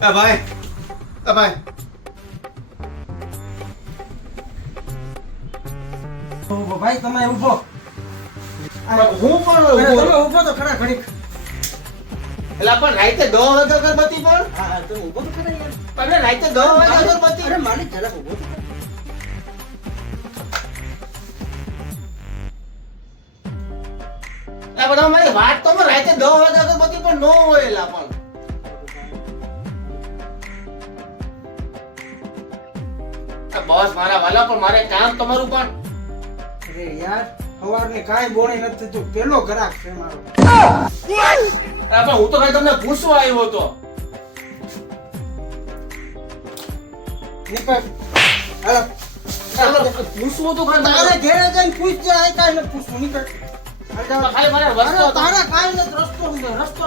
એ ભાઈ ભાઈ તમે ઊભો હું પણ તમે ઊભો તો ખરા ઘડીક એલા પણ રાઈતે 10 વાગે અગરબત્તી પણ હા તમે ઊભો તો ખરા યાર પણ રાઈતે 10 વાગે અગરબત્તી અરે માલિક જરાક ઊભો તો ખરા. આ બધા મારી વાત તો પણ રાઈતે 10 વાગે અગરબત્તી પણ નો હોય એલા પણ બસ મારા વાલા પણ મારે કામ તમારું પણ અરે યાર સવારની કાંઈ બોણી નથી થતું પેલો ગ્રાહક છે મારો પણ હું તો કઈ તમને પૂછવા આવ્યો હતો નીકળ હાલો પૂછવું તો કઈ તારે ઘેરે જઈને પૂછજે આ કાંઈ નથી પૂછવું નીકળ હાલ જાઓ. ખાલી મારે અરે વસ્તુ તારા કાંઈ નથી રસ્તો